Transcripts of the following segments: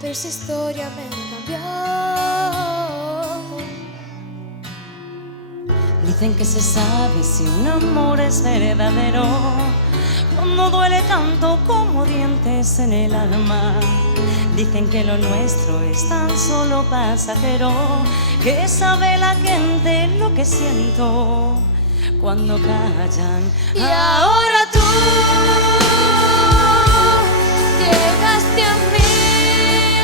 pero esa historia me cambió. Dicen que se sabe si un amor es verdadero cuando duele tanto como dientes en el alma. Dicen que lo nuestro es tan solo pasajero, que sabe la gente lo que siento cuando callan. Y ahora tú llegaste a mí,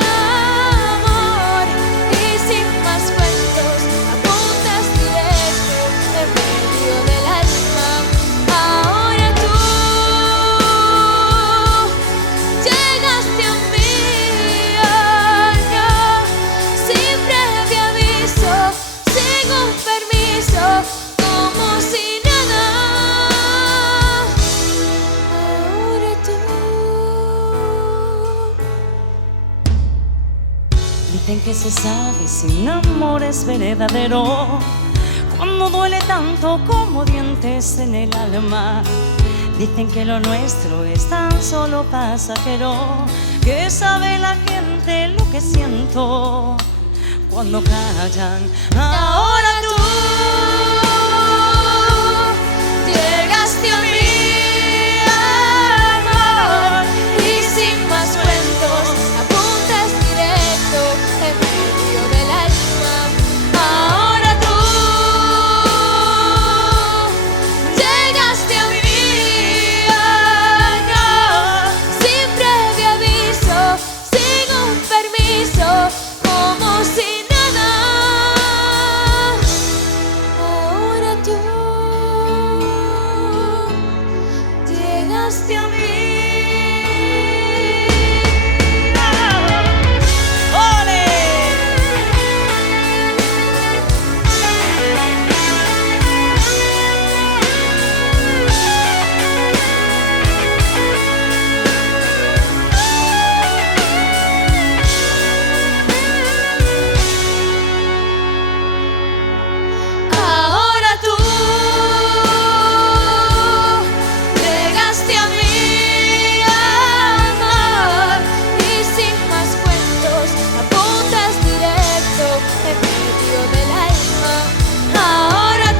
amor, y sin más cuentos apuntas directo en medio del alma. Ahora tú llegaste a mí, oh, no, sin previo aviso, sin un permiso, como si nada. Ahora tú. Dicen que se sabe si un amor es verdadero cuando duele tanto como dientes en el alma. Dicen que lo nuestro es tan solo pasajero, que sabe la gente lo que siento cuando callan. Ahora tú